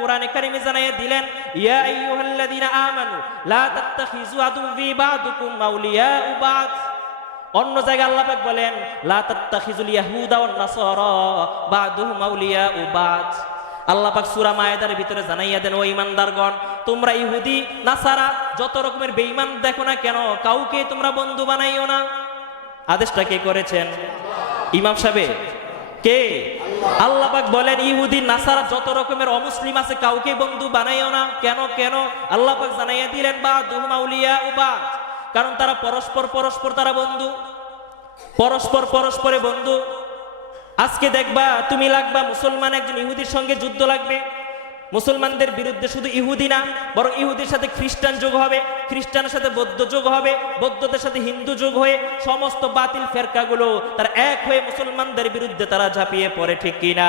কোরআনে কারিমে জানাইয়া দিলেন, ইয়া আইয়ুহাল্লাযীনা আমানু লা তাত্তাখিযু আদুওয়ি বা'দুকুম আউলিয়াউ বা'দ। অন্য জায়গায় আল্লাহ পাক বলেন, লা তাত্তাখিযুল ইয়াহুদা ওয়ান নাসারা বা'দুহুম আউলিয়াউ বা'দ। আল্লাহ পাক সূরা মায়েদার ভিতরে জানাইয়া দেন, ও ঈমানদারগণ, তোমরা ইহুদি নাসারা যত রকমের বেঈমান দেখো না কেন, কাউকে তোমরা বন্ধু বানাইও না। আদেশটা কে করেছেন? ইমাম সাহেব। কে? আল্লাহ পাক বলেন, ইহুদি নাসারা যত রকমের অমুসলিম আছে কাউকে বন্ধু বানাইও না। কেন কেন? আল্লাহ পাক জানাইয়া দিলেন, বা'দুহুম আউলিয়াউ বা'দ, কারণ তারা পরস্পর তারা বন্ধু, পরস্পরে বন্ধু। আজকে দেখবা তুমি লাগবা মুসলমান একজন ইহুদির সঙ্গে যুদ্ধ লাগবে, মুসলমানদের বিরুদ্ধে শুধু ইহুদি না, বরং ইহুদির সাথে খ্রিস্টান যোগ হবে, খ্রিস্টানের সাথে বৌদ্ধ যোগ হবে, বৌদ্ধদের সাথে হিন্দু যোগ হয়ে সমস্ত বাতিল ফেরকাগুলো তারা এক হয়ে মুসলমানদের বিরুদ্ধে তারা ঝাঁপিয়ে পড়ে, ঠিক কিনা?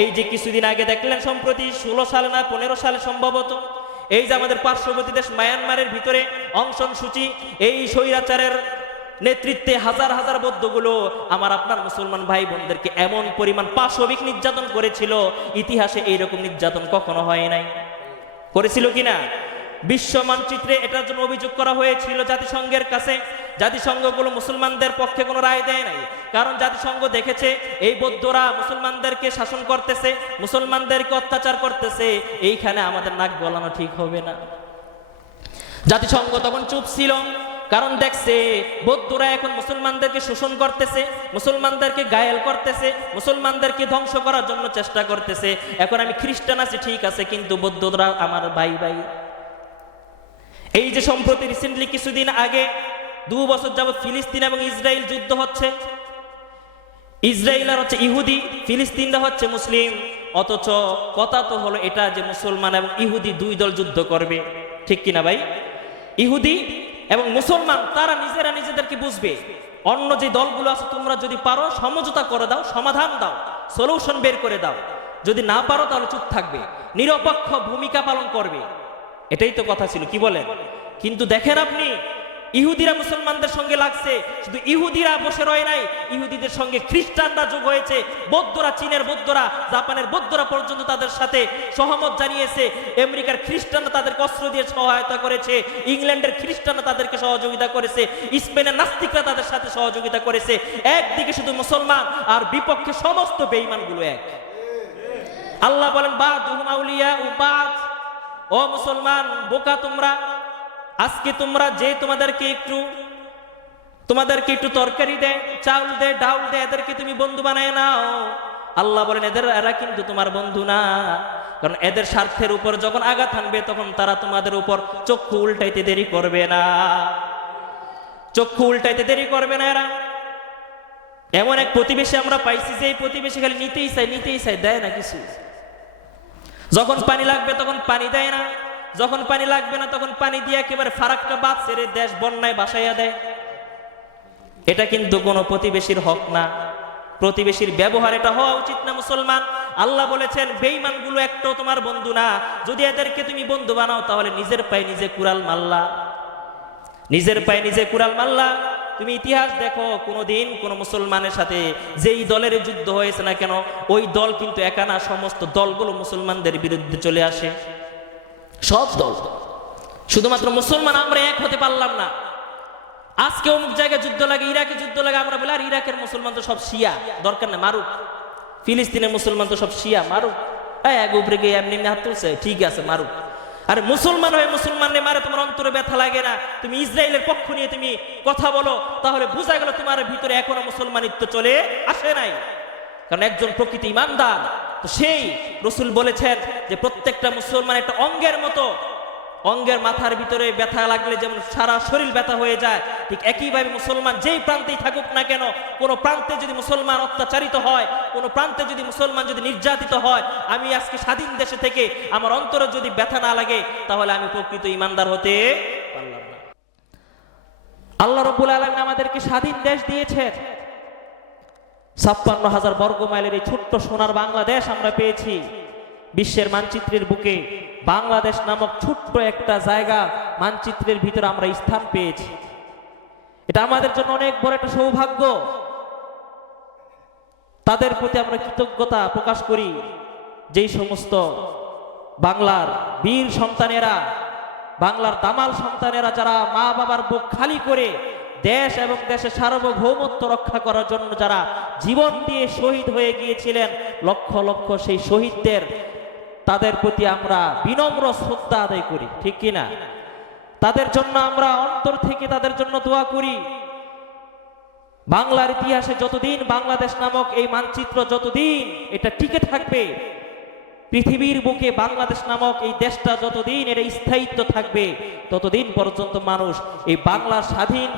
এই যে কিছুদিন আগে দেখলেন, সম্প্রতি 16 সালে না 15 সালে সম্ভবত, এই যে আমাদের পার্শ্ববর্তী দেশ মায়ানমারের ভিতরে অং সান সূ চি এই স্বৈরাচারের নেতৃত্বে হাজার হাজার বৌদ্ধগুলো আমার আপনার মুসলমান ভাই বোনদেরকে এমন পরিমাণ পাশবিক নির্যাতন করেছিল, ইতিহাসে এইরকম নির্যাতন কখনো হয় নাই। করেছিল কিনা? বিশ্ব মানচিত্রে এটার জন্য অভিযোগ করা হয়েছিল জাতিসংঘের কাছে। জাতিসংঘগুলো মুসলমানদের পক্ষে কোনো রায় দেয় নাই, কারণ জাতিসংঘ দেখেছে এই বৌদ্ধরা মুসলমানদেরকে শাসন করতেছে, মুসলমানদেরকে অত্যাচার করতেছে, এইখানে আমাদের নাক গলানো ঠিক হবে না। জাতিসংঘ তখন চুপ ছিল, কারণ দেখছে বৌদ্ধরা এখন মুসলমানদেরকে শোষণ করতেছে, মুসলমানদেরকে গায়েল করতেছে, মুসলমানদেরকে ধ্বংস করার জন্য চেষ্টা করতেছে। এখন আমি খ্রিস্টান আছি ঠিক আছে, কিন্তু বৌদ্ধরা আমার ভাই ভাই। এই যে সম্প্রতি রিসেন্টলি কিছুদিন আগে 2 বছর যাবত ফিলিস্তিন এবং ইসরায়েল যুদ্ধ হচ্ছে, ইসরায়েল আর হচ্ছে ইহুদি, ফিলিস্তিনরা হচ্ছে মুসলিম, অথচ কথা তো হলো এটা যে মুসলমান এবং ইহুদি 2 দল যুদ্ধ করবে, ঠিক কিনা ভাই? ইহুদি এবং মুসলমান তারা নিজেরা নিজেদেরকে বুঝবে, অন্য যে দলগুলো আছে তোমরা যদি পারো সমঝোতা করে দাও, সমাধান দাও, সলিউশন বের করে দাও, যদি না পারো তাহলে চুপ থাকবে, নিরপেক্ষ ভূমিকা পালন করবে, এটাই তো কথা ছিল, কি বলেন? কিন্তু দেখেন আপনি, ইহুদিরা মুসলমানদের সঙ্গে লাগছে, শুধু ইহুদিরা বসে রয় নাই, ইহুদিদের সঙ্গে খ্রিস্টানরা যোগ হয়েছে, বৌদ্ধরা, চীনের বৌদ্ধরা, জাপানের বৌদ্ধরা পর্যন্ত তাদের সাথে সহমত জানিয়েছে, আমেরিকার খ্রিস্টানরা তাদের অস্ত্র দিয়ে সহায়তা করেছে, ইংল্যান্ডের খ্রিস্টানরা তাদেরকে সহযোগিতা করেছে, স্পেনের নাস্তিকরা তাদের সাথে সহযোগিতা করেছে। একদিকে শুধু মুসলমান আর বিপক্ষে সমস্ত বেঈমানগুলো এক। আল্লাহ বলেন, বা'দুহুম আউলিয়াউ বা'দ। ও মুসলমান বোকা তোমরা, আজকে তোমরা যে তোমাদেরকে একটু তরকারি দেয়, চাউল দেয়, ডাউল দেয়, এদেরকে তুমি বন্ধু বানায় নাও। আল্লাহ বলেন, এরা কিন্তু তোমার বন্ধু না, কারণ এদের স্বার্থের উপর যখন আঘাত হানবে তখন তারা তোমাদের উপর চক্ষু উল্টাইতে দেরি করবে না, চক্ষু উল্টাইতে দেরি করবে না। এরা এমন এক প্রতিবেশী আমরা পাইছি যে এই প্রতিবেশী খালি নিতেই চাই, দেয় না কিছু। যখন পানি লাগবে তখন পানি দেয় না, যখন পানি লাগবে না তখন পানি দিয়ে একেবারে ফারাক্কা বাদ ছেড়ে দেশ বন্যায় ভাসাইয়া দেয়। এটা কিন্তু কোনো প্রতিবেশীর হক না, প্রতিবেশীর ব্যবহার এটা হওয়া উচিত না। মুসলমান, আল্লাহ বলেছেন বেঈমানগুলো একটাও তোমার বন্ধু না, যদি এদেরকে তুমি বন্ধু বানাও তাহলে নিজের পায়ে নিজে কুড়াল মারলা, নিজের পায়ে নিজে কুড়াল মারলা। তুমি ইতিহাস দেখো, কোনোদিন কোন মুসলমানের সাথে যেই দলের যুদ্ধ হয়েছে না কেন, ওই দল কিন্তু একা না, সমস্ত দলগুলো মুসলমানদের বিরুদ্ধে চলে আসে, সব দল। শুধুমাত্র মুসলমান আমরা এক হতে পারলাম না। আজকে অমুক জায়গায় যুদ্ধ লাগে, ইরাকে যুদ্ধ লাগে, আমরা বলি আর ইরাকের মুসলমান তো সব শিয়া, দরকার নেই মারুক। ফিলিস্তিনের মুসলমান তো সব শিয়া, মারুক। এক উপরে গিয়ে এমনি হাত তুলছে, ঠিক আছে মারুক। আরে মুসলমান হয়ে মুসলমানরে মারে তোমার অন্তরে ব্যথা লাগে না? তুমি ইসরায়েলের পক্ষ নিয়ে তুমি কথা বলো, তাহলে বোঝা গেল তোমার ভিতরে এখনো মুসলমানিত্ব চলে আসে নাই। কারণ একজন প্রকৃত ইমানদার তো সেই রাসূল বলেছেন যে প্রত্যেকটা মুসলমান একটা অঙ্গের মতো, অঙ্গের মাথার ভিতরে ব্যথা লাগলে যেমন সারা শরীর ব্যথা হয়ে যায়, ঠিক একইভাবে মুসলমান যেই প্রান্তেই থাকুক না কেন, কোনো প্রান্তে যদি মুসলমান অত্যাচারিত হয়, কোনো প্রান্তে যদি মুসলমান যদি নির্যাতিত হয়, আমি আজকে স্বাধীন দেশে থেকে আমার অন্তরে যদি ব্যথা না লাগে তাহলে আমি প্রকৃত ইমানদার হতে পারলাম না। আল্লাহ রাব্বুল আলামিন আমাদেরকে স্বাধীন দেশ দিয়েছেন, ৫৬,০০০ বর্গ মাইলের এই ছোট্ট সোনার বাংলাদেশ আমরা পেয়েছি। বিশ্বের মানচিত্রের বুকে বাংলাদেশ নামক ছোট্ট একটা জায়গা মানচিত্রের ভিতরে আমরা স্থান পেয়েছি। এটা আমাদের জন্য অনেক বড় একটা সৌভাগ্য। তাদের প্রতি আমরা কৃতজ্ঞতা প্রকাশ করি যেই সমস্ত বাংলার বীর সন্তানেরা, বাংলার দামাল সন্তানেরা যারা মা বাবার বুক খালি করে দেশ এবং দেশের সার্বভৌমত্ব রক্ষা করার জন্য যারা জীবন দিয়ে শহীদ হয়ে গিয়েছিলেন, লক্ষ লক্ষ সেই শহীদদের, তাদের প্রতি আমরা বিনম্র শ্রদ্ধা আদায় করি, ঠিক কিনা? তাদের জন্য আমরা অন্তর থেকে তাদের জন্য দোয়া করি। বাংলার ইতিহাসে যতদিন বাংলাদেশ নামক এই মানচিত্র যতদিন এটা টিকে থাকবে, পৃথিবীর বুকে বাংলাদেশ নামক এই দেশটা যতদিন এর স্থায়িত্ব থাকবে, ততদিন পর্যন্ত মানুষ এই বাংলা স্বাধীন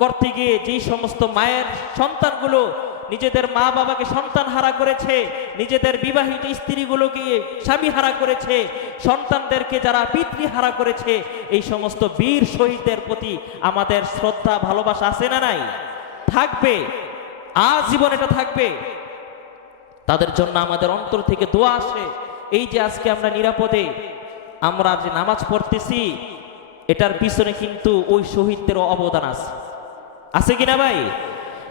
করতে গিয়ে যেই সমস্ত মায়ের সন্তানগুলো নিজেদের মা বাবাকে সন্তান হারা করেছে, নিজেদের বিবাহিত স্ত্রীগুলোকে স্বামী হারা করেছে, সন্তানদেরকে যারা পিতৃ হারা করেছে, এই সমস্ত বীর শহীদদের প্রতি আমাদের শ্রদ্ধা ভালোবাসা আছে না নাই? থাকবে, আজীবন এটা থাকবে। তাদের জন্য আমাদের অন্তর থেকে দোয়া আসে। এই যে আজকে আমরা নিরাপদে আমরা যে নামাজ পড়তেছি, এটার পিছনে কিন্তু ওই শহীদদেরও অবদান আছে, আছে কিনা ভাই?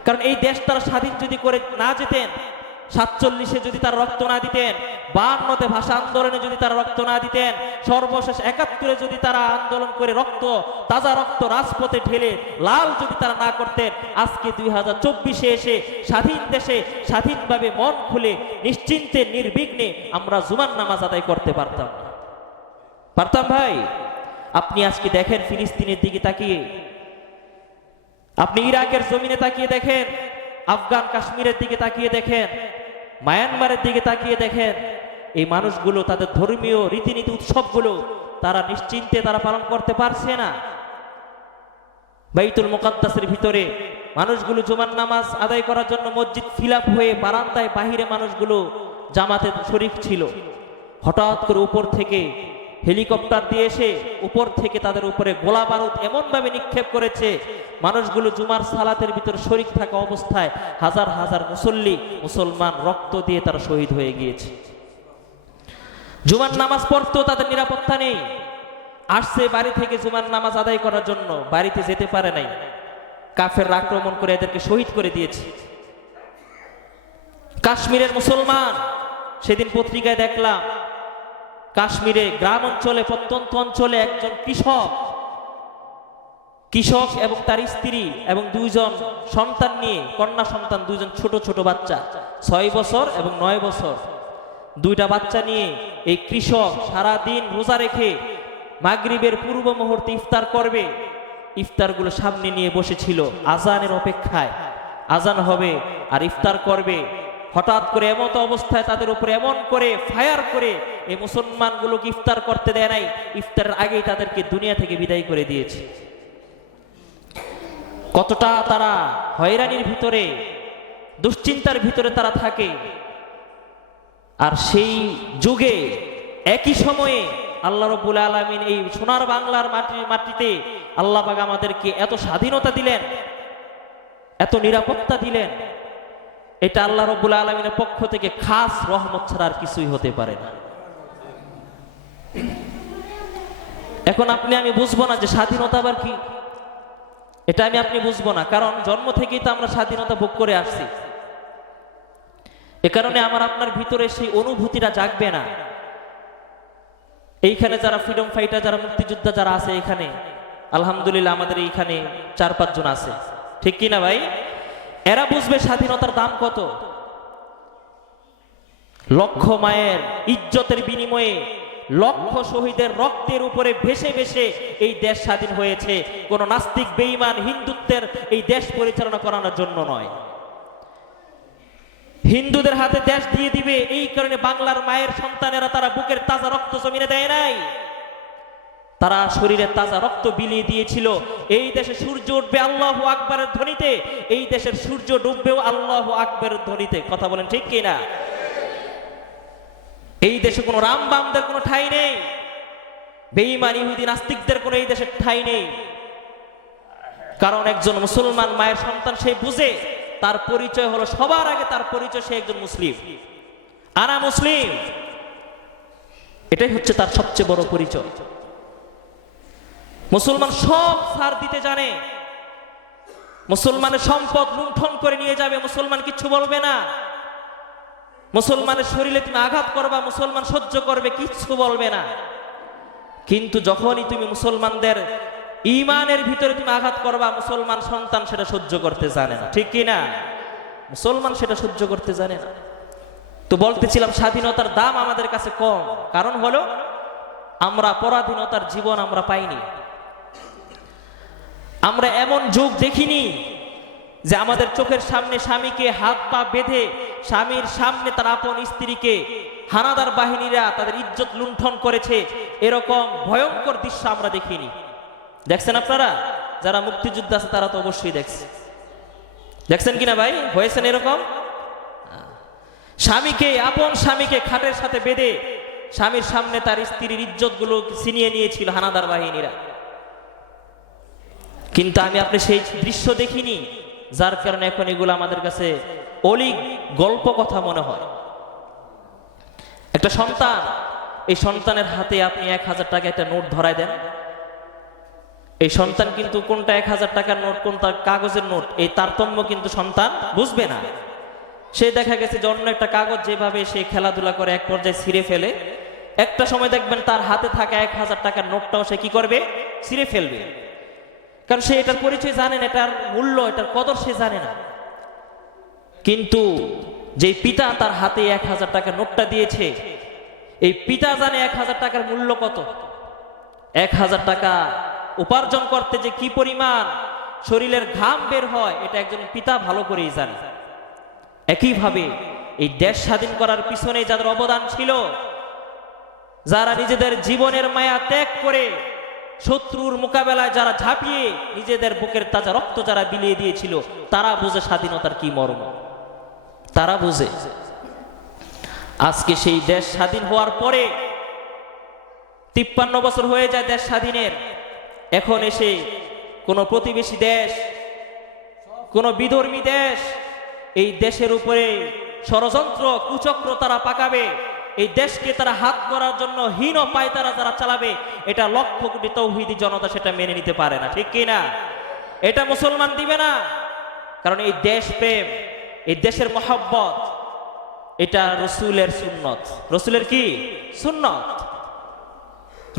কারণ এই দেশ তারা স্বাধীন যদি করে না যেতেন, 47-এ যদি তারা রক্ত না দিতেন, 52-তে ভাষা আন্দোলনে যদি তারা রক্ত না দিতেন, সর্বশেষ 71-এ যদি তারা আন্দোলন করে রক্ত, তাজা রক্ত রাজপথে ঢেলে লাল যদি তারা না করতেন, আজকে 2024-এ এসে স্বাধীন দেশে স্বাধীনভাবে মন খুলে নিশ্চিন্তে নির্বিঘ্নে আমরা জুমার নামাজ আদায় করতে পারতাম না। পারতাম ভাই? আপনি আজকে দেখেন ফিলিস্তিনের দিকে তাকিয়ে, আপনি ইরাকের জমিনে তাকিয়ে দেখেন, আফগান কাশ্মীরের দিকে তাকিয়ে দেখেন, মায়ানমারের দিকে তাকিয়ে দেখেন, এই মানুষগুলো তাদের ধর্মীয় রীতিনীতি উৎসবগুলো তারা নিশ্চিন্তে তারা পালন করতে পারছে না। বাইতুল মুকাদ্দাসের ভিতরে মানুষগুলো জুমার নামাজ আদায় করার জন্য মসজিদ ফিলাপ হয়ে বারান্দায় বাহিরে মানুষগুলো জামাতে শরীক ছিল। হঠাৎ করে উপর থেকে হেলিকপ্টার দিয়ে এসে উপর থেকে তাদের উপরে গোলা বারুদ এমনভাবে নিক্ষেপ করেছে, মানুষগুলো জুমার সালাতের ভিতরে শরীক থাকা অবস্থায় হাজার হাজার মুসলমান রক্ত দিয়ে তারা শহীদ হয়ে গিয়েছে। জুমার নামাজ পড়তেও তাদের নিরাপত্তা নেই। আসছে বাড়ি থেকে জুমার নামাজ আদায় করার জন্য, বাড়িতে যেতে পারে নাই, কাফের আক্রমণ করে এদেরকে শহীদ করে দিয়েছে। কাশ্মীরের মুসলমান, সেদিন পত্রিকায় দেখলাম কাশ্মীরে গ্রাম অঞ্চলে প্রত্যন্ত অঞ্চলে একজন কৃষক এবং তার স্ত্রী এবং 2জন সন্তান নিয়ে, কন্যা সন্তান 2জন ছোট ছোট বাচ্চা, 6 বছর এবং 9 বছর, 2টা বাচ্চা নিয়ে এই কৃষক সারা দিন রোজা রেখে মাগরিবের পূর্ব মুহূর্তে ইফতার করবে, ইফতারগুলো সামনে নিয়ে বসেছিল আজানের অপেক্ষায়। আজান হবে আর ইফতার করবে। হঠাৎ করে এমত অবস্থায় তাদের উপরে এমন করে ফায়ার করে এই মুসলমানগুলোকে ইফতার করতে দেয় নাই, ইফতারের আগেই তাদেরকে দুনিয়া থেকে বিদায় করে দিয়েছে। কতটা তারা হয়রানির ভিতরে, দুশ্চিন্তার ভিতরে তারা থাকে। আর সেই যুগে একই সময়ে আল্লাহ রাব্বুল আলামিন এই সোনার বাংলার মাটিতে আল্লাহ পাক আমাদেরকে এত স্বাধীনতা দিলেন, এত নিরাপত্তা দিলেন। এটা আল্লাহ রাব্বুল আলামিনের পক্ষ থেকে খাস রহমত ছাড়া আর কিছুই হতে পারে না। এখন আপনি আমি বুঝবো না যে স্বাধীনতা আবার কি, এটা আমি আপনি বুঝবো না, কারণ জন্ম থেকেই তো আমরা স্বাধীনতা ভোগ করে আসছি। এ কারণে আমার আপনার ভিতরে সেই অনুভূতিটা জাগবে না। এইখানে যারা ফ্রিডম ফাইটার, যারা মুক্তিযোদ্ধা যারা আছে এখানে, আলহামদুলিল্লাহ আমাদের এইখানে 4-5 জন আছে, ঠিক কিনা ভাই? এরা বুঝবে স্বাধীনতার দাম কত। লক্ষ মায়ের ইজ্জতের বিনিময়ে, লক্ষ শহীদের রক্তের উপরে ভেসে ভেসে এই দেশ স্বাধীন হয়েছে। কোন নাস্তিক বেঈমান হিন্দুত্বের এই দেশ পরিচালনা করানোর জন্য নয়। হিন্দুদের হাতে দেশ দিয়ে দিবে এই কারণে বাংলার মায়ের সন্তানেরা তারা বুকের তাজা রক্ত জমিনে দেয় নাই, তারা শরীরের তাজা রক্ত বিলিয়ে দিয়েছিল। এই দেশে সূর্য উঠবে আল্লাহু আকবারের ধ্বনিতে, এই দেশের সূর্য ডুববেও আল্লাহু আকবারের ধ্বনিতে। কথা বলেন ঠিক কিনা? এই দেশে কোনো রাম বামদের কোনো ঠাঁই নেই, বেঈমান ইহুদি নাস্তিকদের কোনো এই দেশের ঠাঁই নেই। কারণ একজন মুসলমান মায়ের সন্তান সে বুঝে তার পরিচয় হলো সবার আগে, তার পরিচয় সে একজন মুসলিম, আনা মুসলিম, এটাই হচ্ছে তার সবচেয়ে বড় পরিচয়। মুসলমান সব ছাড় দিতে জানে, মুসলমানের সম্পদ লুণ্ঠন করে নিয়ে যাবে, মুসলমান কিচ্ছু বলবে না। মুসলমানের শরীরে তুমি আঘাত করবা, মুসলমান সহ্য করবে, কিচ্ছু বলবে না। কিন্তু যখনই তুমি মুসলমানদের ঈমানের ভিতরে তুমি আঘাত করবা, মুসলমান সন্তান সেটা সহ্য করতে জানে না, ঠিক কি না? মুসলমান সেটা সহ্য করতে জানে না। তো বলতেছিলাম স্বাধীনতার দাম আমাদের কাছে কম, কারণ হলো আমরা পরাধীনতার জীবন আমরা পাইনি। আমরা এমন যুগ দেখিনি যে আমাদের চোখের সামনে স্বামীকে হাত পা বেঁধে স্বামীর সামনে তার আপন স্ত্রীকে হানাদার বাহিনীরা তাদের ইজ্জত লুণ্ঠন করেছে, এরকম ভয়ঙ্কর দৃশ্য আমরা দেখিনি। দেখছেন আপনারা? যারা মুক্তিযুদ্ধ আছে তারা তো অবশ্যই দেখছেন কিনা ভাই? হয়েছেন এরকম? স্বামীকে, আপন স্বামীকে খাটের সাথে বেঁধে স্বামীর সামনে তার স্ত্রীর ইজ্জত গুলো ছিনিয়ে নিয়েছিল হানাদার বাহিনীরা। কিন্তু আপনি সেই দৃশ্য দেখিনি, যার কারণে এখন এগুলো আমাদের কাছে অলিক গল্প কথা মনে হয়। একটা সন্তান, এই সন্তানের হাতে আপনি 1000 টাকা একটা নোট ধরায় দেন, এই সন্তান কিন্তু কোনটা 1000 টাকার নোট কোনটা কাগজের নোট এই তারতম্য কিন্তু সন্তান বুঝবে না। সে দেখা গেছে যে অন্য একটা কাগজ যেভাবে সে খেলাধুলা করে এক পর্যায়ে ছিঁড়ে ফেলে, একটা সময় দেখবেন তার হাতে থাকা 1000 টাকার নোটটাও সে কি করবে? ছিঁড়ে ফেলবে। কারণ সে এটার পরিচয় জানে না, এটার মূল্য, এটার কদর সে জানে না। কিন্তু যে পিতা তার হাতে 1000 টাকার নোটটা দিয়েছে, এই পিতা জানে 1000 টাকার মূল্য কত। 1000 টাকা উপার্জন করতে যে কি পরিমাণ শরীরের ঘাম বের হয়, এটা একজন পিতা ভালো করেই জানে। একইভাবে এই দেশ স্বাধীন করার পিছনে যাদের অবদান ছিল, যারা নিজেদের জীবনের মায়া ত্যাগ করে শত্রুর মোকাবেলায় যারা ঝাঁপিয়ে নিজেদের বুকের তাজা রক্ত যারা বিলিয়ে দিয়েছিল, তারা বুঝে স্বাধীনতার কি মর্ম, তারা বুঝে। আজকে সেই দেশ স্বাধীন হওয়ার পরে 53 বছর হয়ে যায় দেশ স্বাধীনের, এখন এসে কোন প্রতিবেশী দেশ, কোন বিধর্মী দেশ এই দেশের উপরে ষড়যন্ত্র কুচক্র তারা পাকাবে, এই দেশকে তারা হাত করার জন্য হীন পায়তারা যারা চালাবে, এটা লক্ষ কোটি তৌহিদি জনতা সেটা মেনে নিতে পারে না, ঠিক কি না? এটা মুসলমান দিবে না। কারণ এই দেশ প্রেম, এই দেশের মহব্বত, এটা রসুলের সুন্নত। রসুলের কি সুন্নত?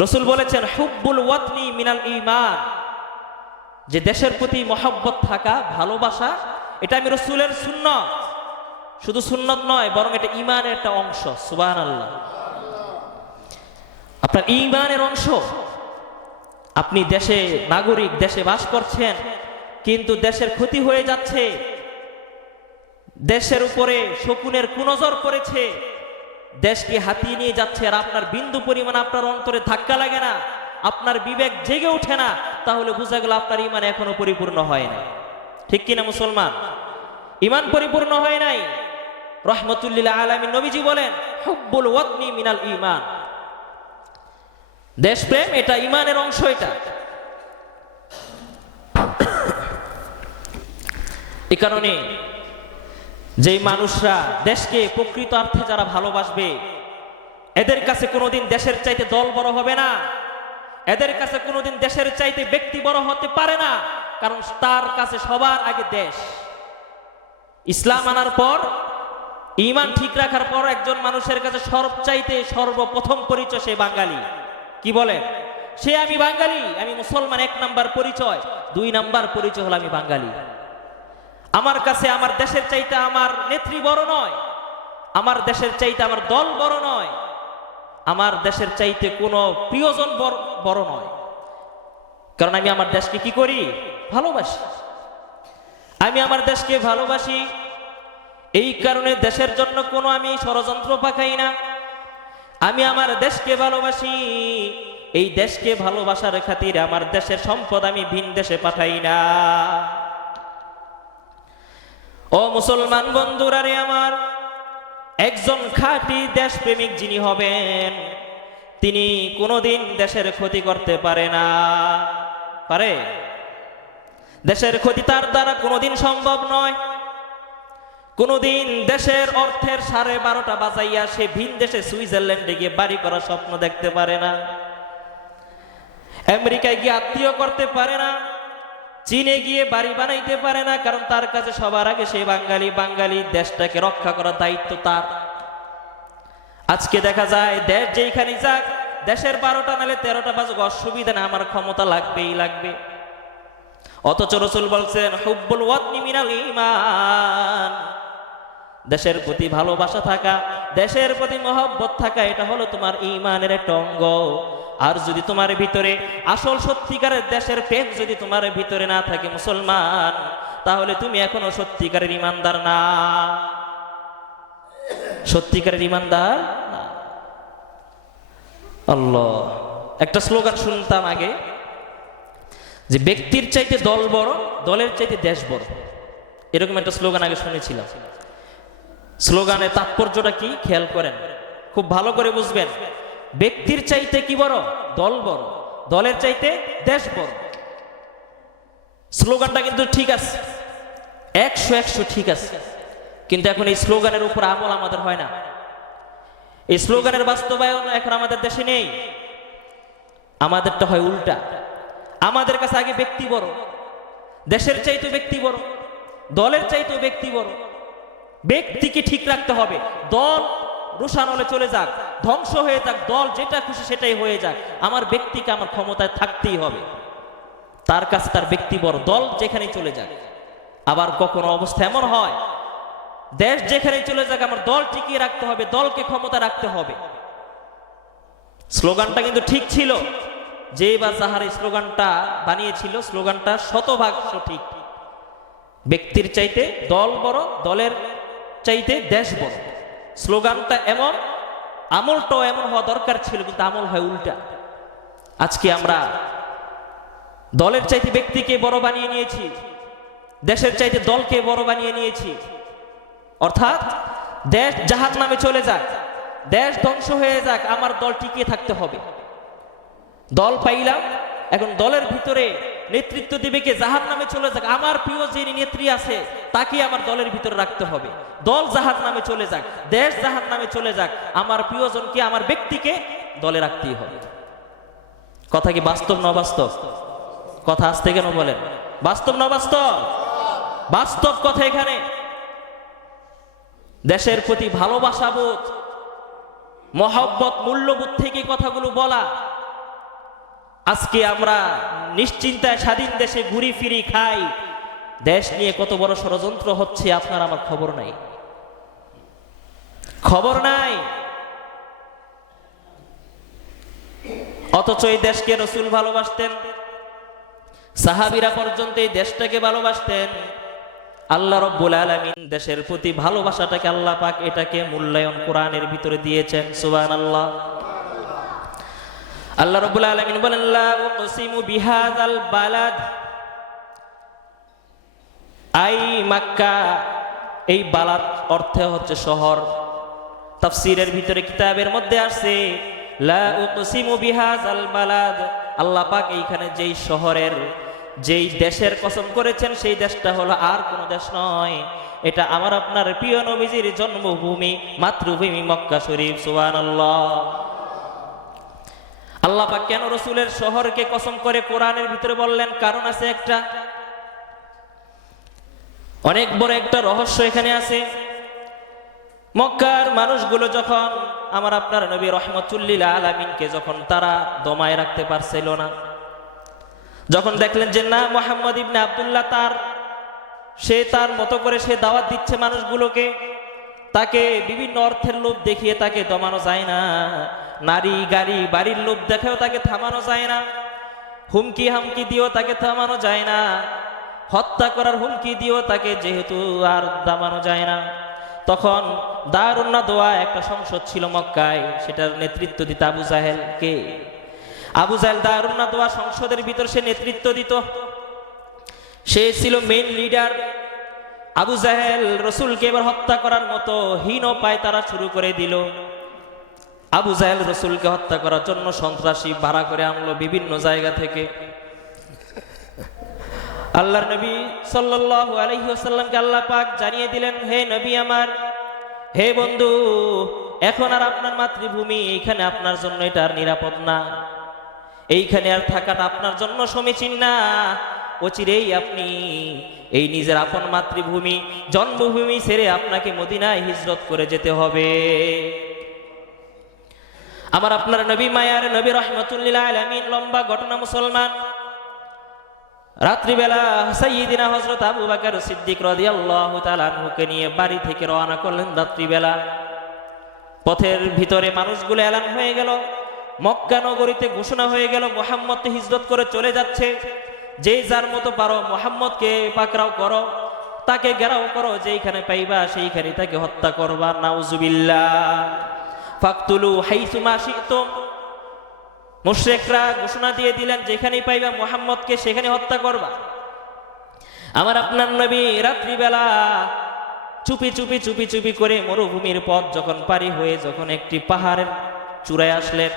রসুল বলেছেন হুব্বুল ওয়াতনি মিনাল ঈমান, যে দেশের প্রতি মহব্বত থাকা, ভালোবাসা, এটা আমি রসুলের সুন্নত। শুধু সুন্নত নয়, বরং এটা ঈমানের একটা অংশ। সুবহানাল্লাহ। আপনার ঈমানের অংশ। আপনি দেশে নাগরিক, দেশে বাস করছেন, কিন্তু দেশের ক্ষতি হয়ে যাচ্ছে, দেশের উপরে শকুনের কুনজর পড়েছে, দেশকে হাতিয়ে নিয়ে যাচ্ছে, আর আপনার বিন্দু পরিমাণ আপনার অন্তরে ধাক্কা লাগে না, আপনার বিবেক জেগে ওঠে না, তাহলে বোঝা গেল আপনার ঈমান এখনো পরিপূর্ণ হয় না, ঠিক কিনা মুসলমান? ঈমান পরিপূর্ণ হয় নাই। রহমতুল্লিল আলামিন নবীজি বলেন হুব্বুল ওয়াতনি মিনাল ঈমান, দেশপ্রেম এটা ঈমানের অংশ। এটা এই কারণে যেই মানুষরা দেশকে প্রকৃত অর্থে যারা ভালোবাসবে, এদের কাছে কোনোদিন দেশের চাইতে দল বড় হবে না, এদের কাছে কোনোদিন দেশের চাইতে ব্যক্তি বড় হতে পারে না। কারণ তার কাছে সবার আগে দেশ। ইসলাম আনার পর, ঈমান ঠিক রাখার পর একজন মানুষের কাছে সর্বচাইতে সর্বপ্রথম পরিচয় সে বাঙালি। কি বলেন? সে আমি বাঙালি, আমি মুসলমান, 1 নাম্বার পরিচয়। 2 নাম্বার পরিচয় হলো আমি বাঙালি। আমার কাছে আমার দেশের চাইতে আমার নেত্রী বড় নয়, আমার দেশের চাইতে আমার দল বড় নয়, আমার দেশের চাইতে কোনো প্রিয়জন বড় নয়। কারণ আমি আমার দেশকে কি করি? ভালোবাসি। আমি আমার দেশকে ভালোবাসি, এই কারণে দেশের জন্য কোনো আমি ষড়যন্ত্র পাকাই না। আমি আমার দেশকে ভালোবাসি, এই দেশকে ভালোবাসার খাতিরে আমার দেশের সম্পদ আমি ভিন দেশে পাঠাই না। ও মুসলমান বন্ধুরা রে আমার, একজন খাঁটি দেশপ্রেমিক যিনি হবেন, তিনি কোনোদিন দেশের ক্ষতি করতে পারে না। পারে? দেশের ক্ষতি তার দ্বারা কোনোদিন সম্ভব নয়। কোনোদিন দেশের অর্থের 12.5 বাজাইয়া সে ভিন দেশে সুইজারল্যান্ডে গিয়ে বাড়ি করার স্বপ্ন দেখতে পারে না, আমেরিকায় গিয়ে আত্মীয় করতে পারে না, চীনে গিয়ে বাড়ি বানাইতে পারে না। কারণ তার কাছে সবার আগে সে বাঙালি, বাঙালি দেশটাকে রক্ষা করার দায়িত্ব তার। আজকে দেখা যায় দেশ যেইখানে যাক, দেশের 12টা নালে 13টা বাজুক, অসুবিধা না, আমার ক্ষমতা লাগবেই লাগবে। অথচ রাসূল বলছেন হুব্বুল ওয়াতনি মিনাল ঈমান, দেশের প্রতি ভালোবাসা থাকা, দেশের প্রতি মহব্বত থাকা, এটা হলো তোমার ঈমানের একটা অঙ্গ। আর যদি তোমার ভিতরে আসল সত্যিকারের দেশের প্রেম যদি তোমার ভিতরে না থাকে মুসলমান, তাহলে তুমি এখনো সত্যিকারের ঈমানদার না, সত্যিকারের ঈমানদার না। আল্লাহ, একটা স্লোগান শুনতাম আগে, যে ব্যক্তির চাইতে দল বড়, দলের চাইতে দেশ বড়, এরকম একটা স্লোগান আগে শুনেছিলাম। স্লোগানের তাৎপর্যটা কি খেয়াল করেন, খুব ভালো করে বুঝবেন। ব্যক্তির চাইতে কি বড়? দল বড়, দলের চাইতে দেশ বড়। স্লোগানটা কিন্তু ঠিক আছে, 100 ঠিক আছে, কিন্তু এখন এই স্লোগানের উপর আমল আমাদের হয় না। এই স্লোগানের বাস্তবায়ন এখন আমাদের দেশে নেই। আমাদেরটা হয় উল্টা, আমাদের কাছে আগে ব্যক্তি বড়, দেশের চাইতে ব্যক্তি বড়, দলের চাইতে ব্যক্তি বড়। ব্যক্তিকে ঠিক রাখতে হবে, দল রুশানলে চলে যাক, ধ্বংস হয়ে যাক, দল যেটা খুশি সেটাই হয়ে যাক, আমার ব্যক্তিকে আমার ক্ষমতায় থাকতেই হবে। তার কাছে তার ব্যক্তি বড়, দল যেখানেই চলে যাক। আবার কখনো অবস্থা এমন হয়, দেশ যেখানেই চলে যাক, আমার দল টিকিয়ে রাখতে হবে, দলকে ক্ষমতা রাখতে হবে। স্লোগানটা কিন্তু ঠিক ছিল, যে বা যাহারা স্লোগানটা বানিয়েছিল, স্লোগানটা শতভাগ সঠিক। ব্যক্তির চাইতে দল বড়, দলের চাইতে দেশ বড়। স্লোগানটা এমন, আমলটাও এমন হওয়া দরকার ছিল, কিন্তু আমল হয় উল্টা। আজকে আমরা দলের চাইতে ব্যক্তিকে বড় বানিয়ে নিয়েছি, দেশের চাইতে দলকে বড় বানিয়ে নিয়েছি। অর্থাৎ দেশ জাহান্নামে চলে যাক, দেশ ধ্বংস হয়ে যাক, আমার দল টিকিয়ে থাকতে হবে। দল পাইলাম, এখন দলের ভিতরে নেতৃত্ব দিবে কে? জাহান্নামে চলে যাক, আমার প্রিয় যিনি নেত্রী আছে তাকে আমার দলের ভিতরে রাখতে হবে। দল জাহান্নামে চলে যাক, দেশ জাহান্নামে চলে যাক, আমার প্রিয়জনকে, আমার ব্যক্তিকে দলে রাখতেই হবে। কথা কি বাস্তব না অবাস্তব? কথা আসতে কেন বলেন? বাস্তব না অবাস্তব? বাস্তব কথা। এখানে দেশের প্রতি ভালোবাসা বোধ, মহব্বত, মূল্যবোধ থেকে কথাগুলো বলা। আজকে আমরা নিশ্চিন্তায় স্বাধীন দেশে ঘুরি ফিরি খাই, দেশ নিয়ে কত বড় ষড়যন্ত্র হচ্ছে আপনার আমার খবর নাই, খবর নাই। অথচ এই দেশকে রাসূল ভালোবাসতেন, সাহাবীরা পর্যন্ত এই দেশটাকে ভালোবাসতেন। আল্লাহ রাব্বুল আলামিন দেশের প্রতি ভালোবাসাটাকে, আল্লাহ পাক এটাকে মূল্যায়ন কোরআনের ভিতরে দিয়েছেন। সুবহানাল্লাহ। আল্লাহ রাব্বুল আলামিন বলেন, লা উকসিমু বিহাযাল বালাদ, আই মক্কা। এই বালাদ অর্থ হচ্ছে শহর। তাফসীরের ভিতরে কিতাবের মধ্যে আসছে লা উকসিমু বিহাযাল বালাদ, আল্লাহ পাক এইখানে যেই শহরের, যেই দেশের কসম করেছেন, সেই দেশটা হলো আর কোনো দেশ নয়, এটা আমার আপনার প্রিয় নবীজির জন্মভূমি, মাতৃভূমি মক্কা শরীফ। সুবহানাল্লাহ। আল্লাহ পাক কেন রাসূলের শহরকে কসম করে কোরআনের ভিতরে বললেন? কারণ আছে একটা, অনেক বড় একটা রহস্য এখানে আছে। মক্কার মানুষগুলো যখন আমার আপনার নবী রহমতুল্লিল আলামিনকে যখন তারা দমায় রাখতে পারছিল না, যখন দেখলেন যে না, মুহাম্মদ ইবনে আব্দুল্লাহ সে তার মতো করে সে দাওয়াত দিচ্ছে মানুষগুলোকে, তাকে বিভিন্ন অর্থের লোভ দেখিয়ে তাকে দমানো যায় না, নারী গাড়ি বাড়ির লোভ দেখেও তাকে থামানো যায় না, হুমকি হামকি দিয়েও তাকে থামানো যায় না, হত্যা করার হুমকি দিয়েও তাকে যেহেতু আর দামানো যায় না, তখন দারুন নাদওয়া একটা সংসদ ছিল মক্কায়, সেটার নেতৃত্ব দিত আবু জাহেল। কে? আবু জাহেল দারুন নাদওয়া সংসদের ভিতর সে নেতৃত্ব দিত, সে ছিল মেইন লিডার। আবু জাহেল রসুলকে এবার হত্যা করার মতো হীন উপায় তারা শুরু করে দিল। আবু জাহেল রসুলকে হত্যা করার জন্য সন্ত্রাসী ভাড়া করে আনলো বিভিন্ন জায়গা থেকে। আল্লাহর নবী সাল্লাল্লাহু আলাইহি ওয়াসাল্লামকে আল্লাহ পাক জানিয়ে দিলেন, হে নবী আমার, হে বন্ধু, এখন আর আপনার মাতৃভূমি এইখানে আপনার জন্য এটা আর নিরাপদ না, এইখানে আর থাকাটা আপনার জন্য সমীচীন না। অচিরেই আপনি এই নিজের আপন মাতৃভূমি, জন্মভূমি ছেড়ে আপনাকে মদিনায় হিজরত করে যেতে হবে। আমার আপনার নবী মায়ার নবী রহমতুল্লিল আলামিন লম্বা ঘটনা মুসলমান। রাত্রিবেলা সাইয়্যিদিনা হযরত আবু বকর সিদ্দিক রাদিয়াল্লাহু তাআলা আনহুকে নিয়ে বাড়ি থেকে রওনা করলেন রাত্রিবেলা। পথের ভিতরে মানুষগুলো এলান হয়ে গেল, মক্কা নগরীতে ঘোষণা হয়ে গেল মুহাম্মদ তো হিজরত করে চলে যাচ্ছে, যে যার মতো পারো মুহাম্মদকে পাকড়াও করো, তাকে ঘেরাও করো, যেইখানে পাইবা সেইখানে তাকে হত্যা করবা। নাউজুবিল্লাহ। ফাকতুলু হাইসুমা শি'তুম। মুশরিকরা ঘোষণা দিয়ে দিলেন যেখানেই পাইবা মুহাম্মদকে সেখানে হত্যা করবা। আমার আপনার নবী রাত্রিবেলা চুপি চুপি চুপি চুপি করে মরুভূমির পথ যখন পারি হয়ে যখন একটি পাহাড়ের চূড়ায় আসলেন,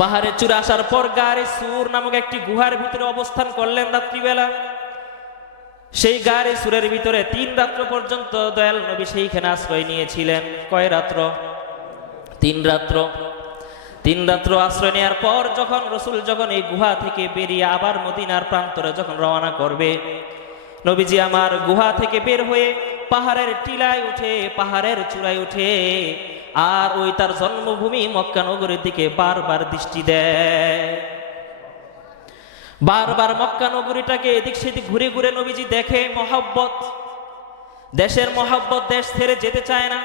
পাহাড়ের চূড়া আসার পর গারে সুর নামক একটি গুহার ভিতরে অবস্থান করলেন রাত্রিবেলা। সেই গারে সুরের ভিতরে 3 রাত্র পর্যন্ত দয়াল নবী সেইখানে আশ্রয় নিয়েছিলেন। কয় রাত্র? 3 রাত্র। 3 রাত্র আশ্রয় নেওয়ার পর যখন রসুল যখন এই গুহা থেকে বেরিয়ে আবার মদিনার প্রান্তরে যখন রওনা করবে, নবীজি আমার গুহা থেকে বের হয়ে পাহাড়ের টিলায় উঠে, পাহাড়ের চূড়ায় উঠে আর ওই তার জন্মভূমি মক্কা নগরের দিকে বারবার দৃষ্টি দেয়। বারবার মক্কা নগরীটাকে এদিক সেদিক ঘুরে ঘুরে নবীজি দেখে। মহব্বত, দেশের মহব্বত, দেশ ছেড়ে যেতে চায় না।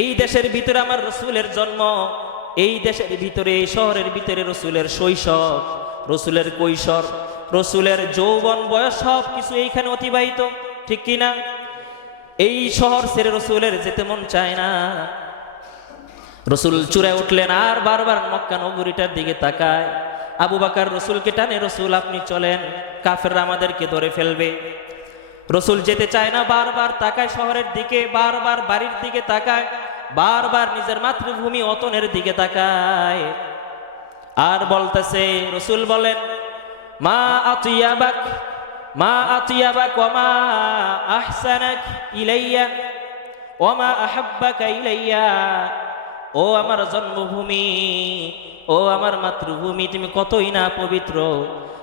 এই দেশের ভিতরে আমার রসুলের জন্ম, এই দেশের ভিতরে, এই শহরের ভিতরে রসুলের শৈশব, রসুলের কৈশোর, রসুলের যৌবন, বয়স সব কিছু এইখানে অতিবাহিত, ঠিক কিনা? এই শহর ছেড়ে রসুলের যেতে মন চায় না। রসুল চূড়ায় উঠলেন আর বারবার মক্কা নগরীটার দিকে তাকায়। আবু বকর রসুলকে টানে, রসুল আপনি চলেন, কাফেররা আমাদেরকে ধরে ফেলবে। রসুল যেতে চায় না, বারবার তাকায় শহরের দিকে, বারবার বাড়ির দিকে তাকায়, বারবার নিজের মাতৃভূমি অতনের দিকে তাকায় আর বলতেছে, রসুল বলেন মা আতিয়াবাক, মা আতিয়াবাক ওয়া মা আহসানাক ইলাইয়া ওয়া মা আহাব্বাকা ইলাইয়া। ও আমার জন্মভূমি, ও আমার মাতৃভূমি, তুমি কতই না পবিত্র,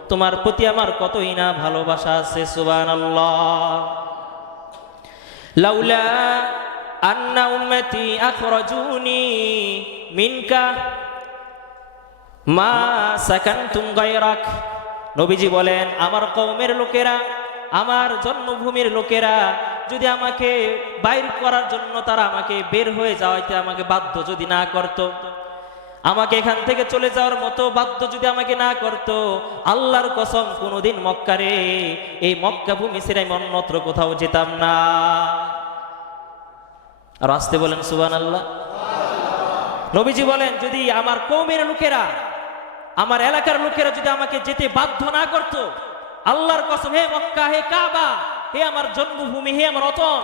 তোমার প্রতি আমার কতই না ভালোবাসা আছে। সুবহানাল্লাহ। লাউলা আন্না উম্মতি আখরাজুনি মিনকা মা সাকানতুম গায়রাক। নবীজি বলেন আমার কওমের লোকেরা, আমার জন্মভূমির লোকেরা যদি আমাকে বাইর করার জন্য তারা আমাকে বের হয়ে যাওয়াইতে আমাকে বাধ্য যদি না করত, আমাকে এখান থেকে চলে যাওয়ার মতো বাধ্য যদি আমাকে না করত, আল্লাহর কসম কোনোদিন মক্কারে, এই মক্কা ভূমি ছেড়ে আমি অন্যত্র কোথাও যেতাম না। আর আসতে বলেন সুবহানাল্লাহ। নবীজি বলেন যদি আমার কওমের লোকেরা, আমার এলাকার লোকেরা যদি আমাকে যেতে বাধ্য না করত, আল্লাহর কসম, হে মক্কা, হে কাবা, হে আমার জন্মভূমি, হে আমার অতন,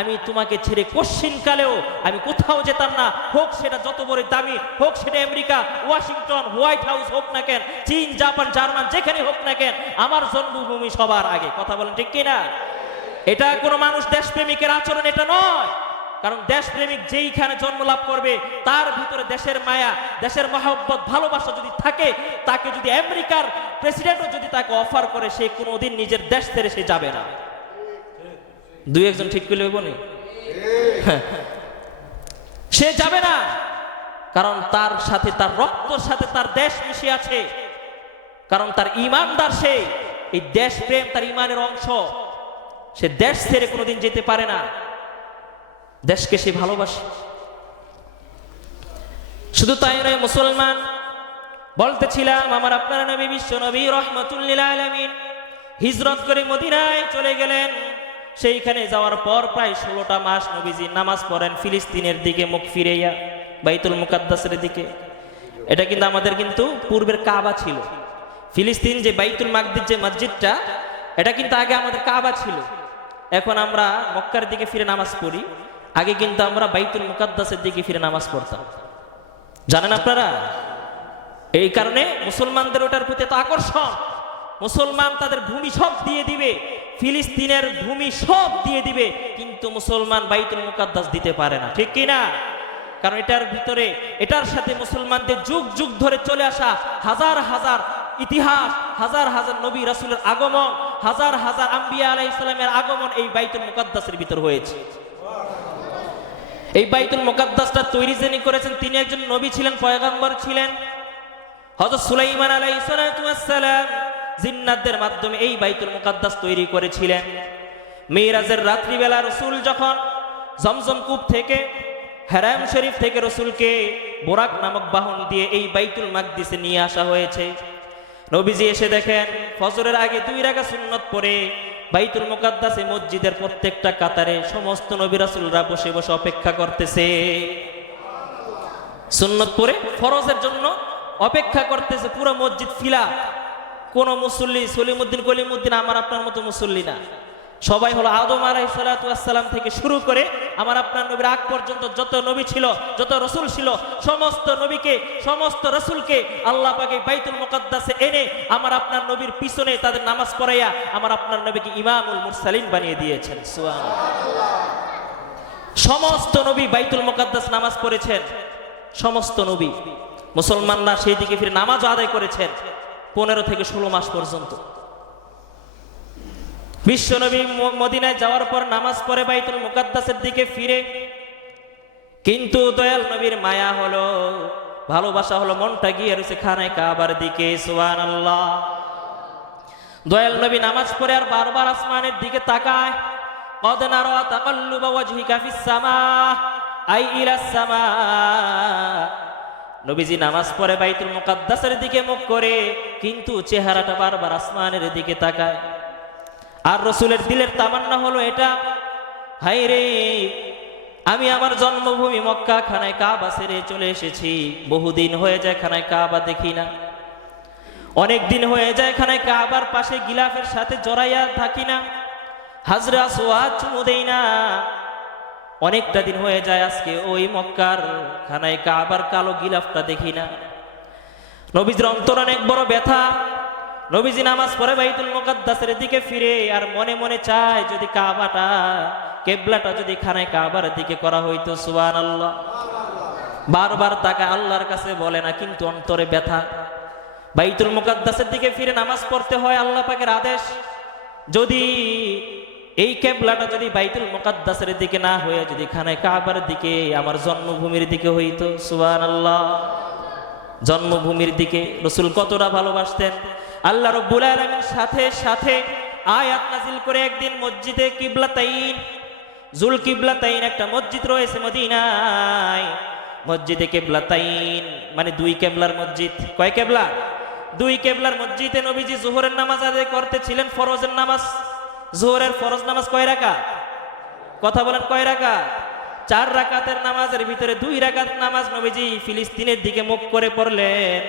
আমি তোমাকে ছেড়ে কশ্চিন কালেও আমি কোথাও যেতাম না। হোক সেটা যত বড় দামি, হোক সেটা আমেরিকা, ওয়াশিংটন, হোয়াইট হাউস হোক না কেন, চীন, জাপান, জার্মান, যেখানে হোক না কেন, আমার জন্মভূমি সবার আগে। কথা বলেন ঠিক কিনা? এটা কোনো মানুষ দেশপ্রেমিকের আচরণ এটা নয়। কারণ দেশপ্রেমিক যেইখানে জন্ম লাভ করবে তার ভিতরে দেশের মায়া, দেশের মহব্বত, ভালোবাসা যদি থাকে, তাকে যদি আমেরিকার প্রেসিডেন্টও যদি তাকে অফার করে, সে কোনোদিন নিজের দেশ ছেড়ে সে যাবে না। দুই একজন ঠিক করলে বলি সে যাবে না, কারণ তার সাথে, তার রক্তর সাথে তার দেশ মিশে আছে, কারণ তার ইমানদার সে, এই দেশ প্রেম তার ইমানের অংশ। সে দেশ ছেড়ে কোনোদিন যেতে পারে না, দেশকে সে ভালোবাসে। শুধু তাই নয় মুসলমান, বলতেছিলাম আমার আপনার নবী বিশ্ব নবী রহমতুল্লিল আলামিন হিজরত করে মদিনায় চলে গেলেন। সেইখানে যাওয়ার পর প্রায় 16টা মাস নবীজি নামাজ পড়েন ফিলিস্তিনের দিকে মুখ ফিরাইয়া, বাইতুল মুকাদ্দাসের দিকে। এটা কিন্তু আমাদের কিন্তু পূর্বের কাবা ছিল। ফিলিস্তিন যে বাইতুল মাকদিস যে মসজিদটা, এটা কিন্তু আগে আমাদের কাবা ছিল। এখন আমরা মক্কার দিকে ফিরে নামাজ পড়ি, আগে কিন্তু আমরা বাইতুল মুকাদ্দাসের দিকে ফিরে নামাজ পড়তাম। জানেন আপনারা? এই কারণে মুসলমানদের ওটার প্রতি এত আকর্ষণ। মুসলমান তাদের ভূমি সব দিয়ে দিবে, ফিলিস্তিনের ভূমি সব দিয়ে দিবে, কিন্তু মুসলমান বাইতুল মুকাদ্দাস দিতে পারে না, ঠিক কিনা? কারণ এটার ভিতরে, এটার সাথে মুসলমানদের যুগ যুগ ধরে চলে আসা হাজার হাজার ইতিহাস, হাজার হাজার নবী রাসূলের আগমন, হাজার হাজার আম্বিয়া আলাইহিস সালামের আগমন এই বাইতুল মুকাদ্দাসের ভিতর হয়েছে। এই বাইতুল মুকাদ্দাসটা তৈরি যিনি করেছেন তিনি একজন নবী ছিলেন, পয়গম্বর ছিলেন। হযরত সুলাইমান আলাইহিস সালাতু ওয়াস সালাম জিন্নাতদের মাধ্যমে এই বাইতুল মুকাদ্দাস তৈরি করেছিলেন। মিরাজের রাত্রিবেলা রাসূল যখন জমজম কূপ থেকে, হারাম শরীফ থেকে রাসূলকে বুরাক নামক বাহন দিয়ে এই বাইতুল মাকদিসে নিয়ে আসা হয়েছে। নবীজি এসে দেখেন ফজরের আগে 2 রাকাত সুন্নত পড়ে বাইতুল মুকাদ্দাসে মসজিদের প্রত্যেকটা কাতারে সমস্ত নবী রাসূলরা বসে বসে অপেক্ষা করতেছে। সুন্নত পড়ে ফরজের জন্য অপেক্ষা করতেছে, পুরো মসজিদ ফিলা। কোন মুসল্লি সলিমউদ্দিন কলিমউদ্দিন আমার আপনার মতো মুসল্লি না, সবাই হলো আদম আলাইহিস সালাতু ওয়াস সালাম থেকে শুরু করে আমার আপনার নবীর আগ পর্যন্ত যত নবী ছিল, যত রাসূল ছিল, সমস্ত নবীকে, সমস্ত রাসূলকে আল্লাহ পাক এই বাইতুল মুকাদ্দাসে এনে আমার আপনার নবীর পিছনে তাদের নামাজ পড়াইয়া আমার আপনার নবীকে ইমামুল মুরসালিন বানিয়ে দিয়েছেন। সুবহানাল্লাহ। সমস্ত নবী বাইতুল মুকাদ্দাস নামাজ পড়েছেন, সমস্ত নবী। মুসলমানরা সেই দিকে ফিরে নামাজ আদায় করেছেন 15 থেকে 16 মাস পর্যন্ত। বিশ্বনবী মদিনায় যাওয়ার পর নামাজ পড়ে বাইতুল মুকাদ্দাসের দিকে ফিরে, কিন্তু দয়াল নবীর মায়া হলো, ভালোবাসা হলো, মনটা গিয়ে রয়েছে খানায় কাবার দিকে। সুবহানাল্লাহ। দয়াল নবী নামাজ পড়ে আর বারবার আসমানের দিকে তাকায়। কদ নারা তাকাল্লুবা ওয়াজহিকা ফিস সামা আই ইলাস সামা। নবীজি নামাজ পড়ে বাইতুল মুকাদ্দাসের দিকে মুখ করে, কিন্তু চেহারাটা বারবার আসমানের দিকে তাকায়। আর রাসূলের দিলের তামান্না হলো এটা, হায় রে আমি আমার জন্মভূমি মক্কা খানায় কাবা ছেড়ে চলে এসেছি, বহুদিন হয়ে যায় খানায় কাবা দেখি না, অনেক দিন হয়ে যায় খানায় কাবার পাশে গিলাফের সাথে জড়াইয়া থাকি না, হাজরা আসওয়াদ চুমু দেই না, অনেকটা দিন হয়ে যায় আজকে ওই মক্কার খানায় কাবার কালো গিলাফটা দেখি না। নবীজির অন্তর অনেক বড় ব্যথা। নবীজি নামাজ পড়ে বাইতুল মুকাদ্দাসের দিকে ফিরে আর মনে মনে চায় যদি কাবাটা, কিবলাটা যদি খানায় কাবার দিকে করা হইতো। সুবহানাল্লাহ। বারবার তাকে আল্লাহর কাছে বলে না, কিন্তু অন্তরে ব্যথা। বাইতুল মুকাদ্দাসের দিকে ফিরে নামাজ পড়তে হয়, আল্লাহ পাকের আদেশ। যদি এই কিবলাটা যদি বাইতুল মুকাদ্দাসের দিকে না হয়ে যদি খানায় কাবার দিকে, আমার জন্মভূমির দিকে হইতো। সুবহানাল্লাহ। জন্মভূমির দিকে রাসূল কতটা ভালোবাসতেন। আল্লাহ রাব্বুল আলামিন সাথে সাথে আয়াত নাজিল করে একদিন মসজিদে কিবলাতাইন, জুল কিবলাতাইন একটা মসজিদ রয়েছে মদিনায়। মসজিদে কিবলাতাইন মানে 2 কিবলার মসজিদ। কয় কিবলা? 2 কিবলার মসজিদে নবীজি যোহরের নামাজ আদায় করতেছিলেন, ফরজের নামাজ। যোহরের ফরজ নামাজ কয় রাকাত? কথা বলেন, কয় রাকাত? 4 রাকাতের নামাজের ভিতরে 2 রাকাত নামাজ নবীজি ফিলিস্তিনের দিকে মুখ করে পড়লেন।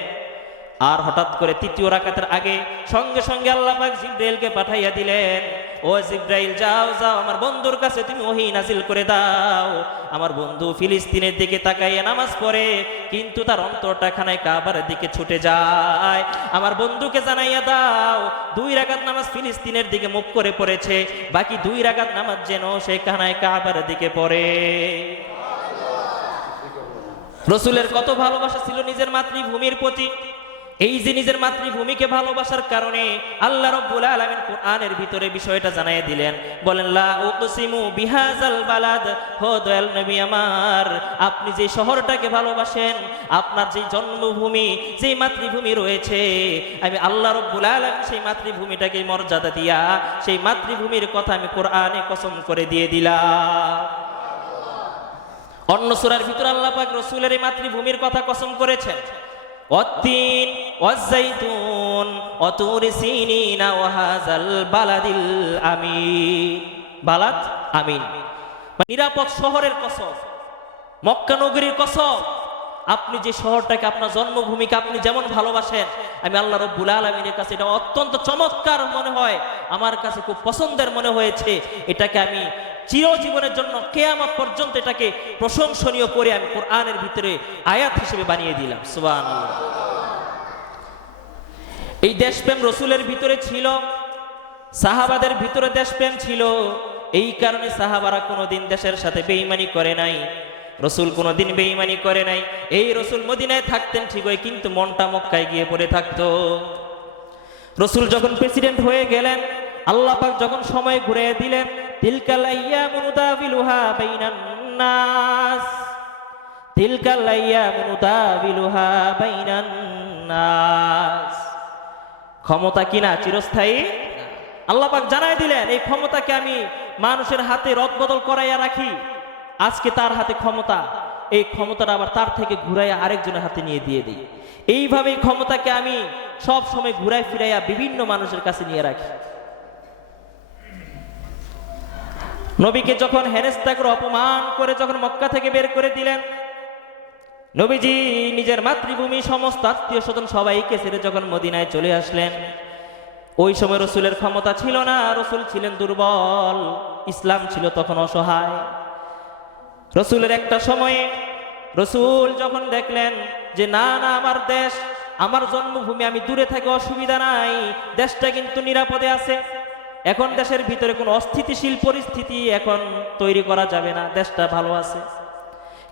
আর হঠাৎ করে 3য় রাকাতের আগে সঙ্গে সঙ্গে আল্লাহ পাক জিবরাইলকে পাঠাইয়া দিলেন, ও জিবরাইল যাও যাও আমার বন্ধুর কাছে তুমি ওহী নাজিল করে দাও। আমার বন্ধু ফিলিস্তিনের দিকে তাকাইয়া নামাজ পড়ে, কিন্তু তার অন্তরটা খানায় কাবার দিকে ছুটে যায়। আমার বন্ধুকে জানাইয়া দাও 2 রাকাত নামাজ ফিলিস্তিনের দিকে মুখ করে পড়েছে, বাকি 2 রাকাত নামাজ যেন সে খানায় কাবার দিকে পড়ে। রাসূলের কত ভালোবাসা ছিল নিজের মাতৃভূমির প্রতি। এই যে নিজের মাতৃভূমিকে ভালোবাসার কারণে আল্লাহ রাব্বুল আলামিন কোরআনের ভিতরে বিষয়টা জানাই দিলেন, বলেন লা উকসিমু বিহাযাল বালাদ। হো দয়াল নবী আমার, আপনি যে শহরটাকে ভালোবাসেন, আপনার যে জন্মভূমি, যে মাতৃভূমি রয়েছে, আমি আল্লাহ রাব্বুল আলামিন সেই মাতৃভূমিটাকে মর্যাদা দিয়া সেই মাতৃভূমির কথা আমি কোরআনে কসম করে দিয়ে দিলাম। অন্য সূরার ভিতরে আল্লাহ পাক রাসূলের এই মাতৃভূমির কথা কসম করেছেন, ওয়াত্তিন ওয়াজ্জাইতুন ওয়াতুরি সিনিনা ওয়াহাযাল বালাদিল আমিন। বালাদ আমিন, নিরাপদ শহরের কসম, মক্কা নগরীর কসম। আপনি যে শহরটাকে, আপনার জন্মভূমিকে আপনি যেমন ভালোবাসেন, আমি আল্লাহ রাব্বুল আলামিনের কাছে এটা অত্যন্ত চমৎকার মনে হয়, আমার কাছে খুব পছন্দের মনে হয়েছে। এটাকে আমি চিরজীবনের জন্য কিয়ামত পর্যন্ত এটাকে প্রশংসনীয় করে আমি কোরআনের ভিতরে আয়াত হিসেবে বানিয়ে দিলাম। সুবহানাল্লাহ। এই দেশপ্রেম রাসূলের ভিতরে ছিল, সাহাবাদের ভিতরে দেশপ্রেম ছিল। এই কারণে সাহাবারা কোনোদিন দেশের সাথে বেঈমানি করে নাই, রাসূল কোনোদিন বেঈমানি করে নাই। এই রাসূল মদিনায় থাকতেন ঠিকই, কিন্তু মনটা মক্কায় গিয়ে পড়ে থাকতো। রাসূল যখন প্রেসিডেন্ট হয়ে গেলেন, আল্লাহ পাক যখন সময় ঘুরিয়ে দিলেন, তিলকাল আইয়ামু নুদাবিলুহা বাইনান নাস তিলকাল আইয়ামু নুদাবিলুহা বাইনান নাস। ক্ষমতা কিনা চিরস্থায়ী। আল্লাহ পাক জানাই দিলেন এই ক্ষমতাকে আমি মানুষের হাতে রদবদল করাইয়া রাখি। আজকে তার হাতে ক্ষমতা, এই ক্ষমতাটা আবার তার থেকে ঘুরাইয়া আরেকজনের হাতে নিয়ে দিয়ে দিই। এইভাবে ক্ষমতাকে আমি সব সময় ঘুরাই ফিরাইয়া বিভিন্ন মানুষের কাছে নিয়ে রাখি। নবীকে যখন হেনস্তা করে অপমান করে যখন মক্কা থেকে বের করে দিলেন, নবীজি নিজের মাতৃভূমি সমস্ত আত্মীয় স্বজন সবাইকে ছেড়ে যখন মদিনায় চলে আসলেন, ওই সময় রসুলের ক্ষমতা ছিল না, রসুল ছিলেন দুর্বল, ইসলাম ছিল তখন অসহায়। রসুলের একটা সময়ে রসুল যখন দেখলেন যে না না আমার দেশ, আমার জন্মভূমি, আমি দূরে থাকি অসুবিধা নাই, দেশটা কিন্তু নিরাপদে আছে, এখন দেশের ভিতরে কোনো অস্থিতিশীল পরিস্থিতি এখন তৈরি করা যাবে না, দেশটা ভালো আছে।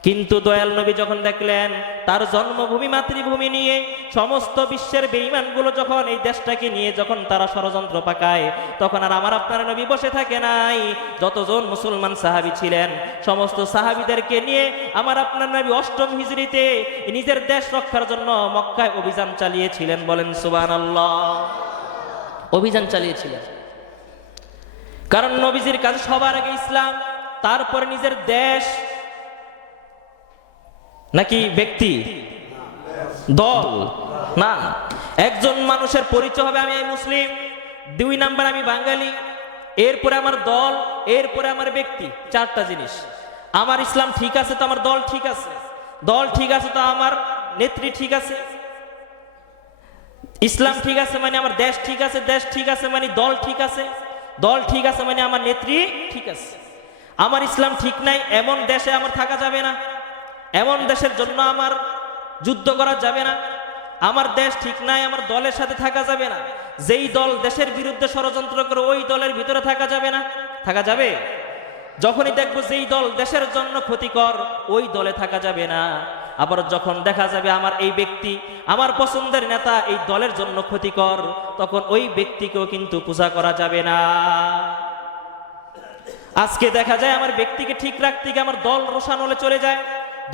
কিন্তু দয়াল নবী যখন দেখলেন তার জন্মভূমি মাতৃভূমি নিয়ে সমস্ত বিশ্বের বেঈমানগুলো যখন এই দেশটাকে নিয়ে যখন তারা ষড়যন্ত্র পাকায়, তখন আর আমার আপনার নবী বসে থাকে নাই। যতজন মুসলমান সাহাবী ছিলেন সমস্ত সাহাবীদেরকে নিয়ে আমার আপনার নবী ৮ম হিজরিতে নিজের দেশ রক্ষার জন্য মক্কায় অভিযান চালিয়েছিলেন। বলেন সুবহানাল্লাহ। অভিযান চালিয়েছিলেন কারণ নবীজির কাছে সবার আগে ইসলাম, তারপরে নিজের দেশ নাকি ব্যক্তি দল না। একজন মানুষের পরিচয় হবে আমি মুসলিম, ২ নাম্বার আমি বাঙালি, এরপরে আমার দল, এরপরে আমার ব্যক্তি। 4টা জিনিস। আমার ইসলাম ঠিক আছে তো আমার দল ঠিক আছে, দল ঠিক আছে তো আমার নেত্রী ঠিক আছে, ইসলাম ঠিক আছে মানে আমার দেশ ঠিক আছে, দেশ ঠিক আছে মানে দল ঠিক আছে, দল ঠিক আছে মানে আমার নেত্রী ঠিক আছে। আমার ইসলাম ঠিক নাই এমন দেশে আমার থাকা যাবে না, এমন দেশের জন্য আমার যুদ্ধ করা যাবে না। আমার দেশ ঠিক নাই, আমার দলের সাথে থাকা যাবে না। যেই দল দেশের বিরুদ্ধে ষড়যন্ত্র করে ওই দলের ভিতরে থাকা যাবে না। থাকা যাবে? যখনই দেখবো যেই দল দেশের জন্য ক্ষতিকর ওই দলে থাকা যাবে না। আবার যখন দেখা যাবে আমার এই ব্যক্তি, আমার পছন্দের নেতা এই দলের জন্য ক্ষতিকর, তখন ওই ব্যক্তিকেও কিন্তু পূজা করা যাবে না। আজকে দেখা যায় আমার ব্যক্তিকে ঠিক রাখতে গিয়ে আমার দল রোশান হলে চলে যায়,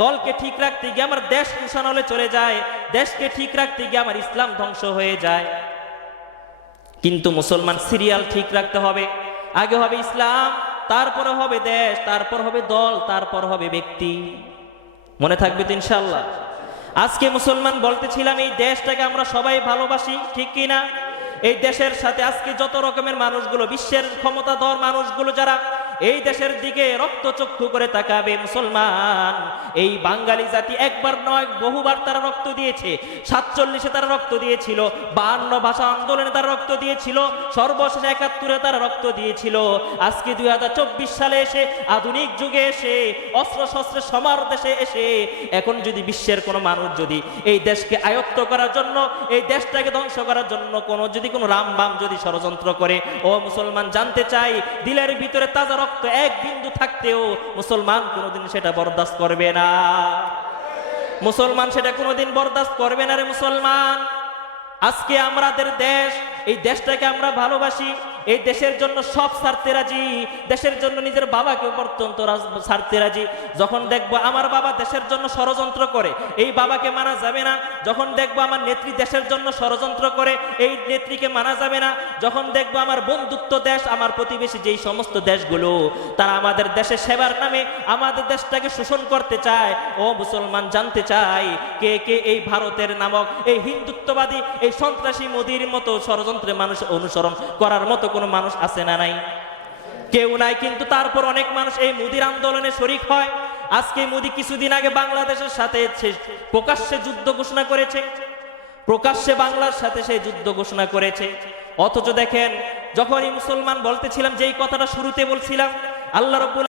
দলকে ঠিক রাখতে গিয়ে আমার দেশ রোশান হলে চলে যায়, দেশকে ঠিক রাখতে গিয়ে আমার ইসলাম ধ্বংস হয়ে যায়। কিন্তু মুসলমান সিরিয়াল ঠিক রাখতে হবে। আগে হবে ইসলাম, তারপরে হবে দেশ, তারপর হবে দল, তারপর হবে ব্যক্তি। মনে থাকবে তো ইনশাআল্লাহ? আজকে মুসলমান বলতেছিলাম এই দেশটাকে আমরা সবাই ভালোবাসি, ঠিক কিনা? এই দেশের সাথে আজকে যত রকমের মানুষগুলো, বিশ্বের ক্ষমতাধর মানুষগুলো যারা এই দেশের দিকে রক্তচক্ষু করে তাকাবে, মুসলমান এই বাঙালি জাতি একবার নয় বহুবার তারা রক্ত দিয়েছে। 47-এ তারা রক্ত দিয়েছিল, 52 ভাষা আন্দোলনে তারা রক্ত দিয়েছিল, সর্বশেষ 71-এ তারা রক্ত দিয়েছিল। আজকে 2024 সালে এসে, আধুনিক যুগে এসে, অস্ত্র শস্ত্রের সমার দেশে এসে এখন যদি বিশ্বের কোনো মানুষ যদি এই দেশকে আয়ত্ত করার জন্য, এই দেশটাকে ধ্বংস করার জন্য কোনো রামবাম যদি ষড়যন্ত্র করে, ও মুসলমান জানতে চাই দিলের ভিতরে তাজা রক্ত এক বিন্দু থাকতেও মুসলমান কোনোদিন সেটা বরদাস্ত করবে না। মুসলমান সেটা কোনোদিন বরদাস্ত করবে না রে মুসলমান। আজকে আমাদের দেশ, এই দেশটাকে আমরা ভালোবাসি, এই দেশের জন্য সব ছাড়তে রাজি, দেশের জন্য নিজের বাবাকে পর্যন্ত ছাড়তে রাজি। যখন দেখবো আমার বাবা দেশের জন্য ষড়যন্ত্র করে, এই বাবাকে মানা যাবে না। যখন দেখবো আমার নেত্রী দেশের জন্য ষড়যন্ত্র করে, এই নেত্রীকে মানা যাবে না। যখন দেখবো আমার বন্ধুত্ব দেশ, আমার প্রতিবেশী যেই সমস্ত দেশগুলো তারা আমাদের দেশের সেবার নামে আমাদের দেশটাকে শোষণ করতে চায়, ও মুসলমান জানতে চাই কে কে এই ভারতের নামক এই হিন্দুত্ববাদী এই সন্ত্রাসী মোদির মতো ষড়যন্ত্রে মানুষ অনুসরণ করার মতো কোনো মানুষ আছে না? নাই, কেউ নাই। কিন্তু তারপর অনেক মানুষ এই মোদির আন্দোলনে শরিক হয়। আজকে মোদি কিছুদিন আগে বাংলাদেশের সাথে প্রকাশ্যে যুদ্ধ ঘোষণা করেছে, প্রকাশ্যে বাংলার সাথে সেই যুদ্ধ ঘোষণা করেছে। অথচ দেখেন যখনই মুসলমান বলতেছিলাম, যেই কথাটা শুরুতে বলছিলাম, আল্লাহ রাব্বুল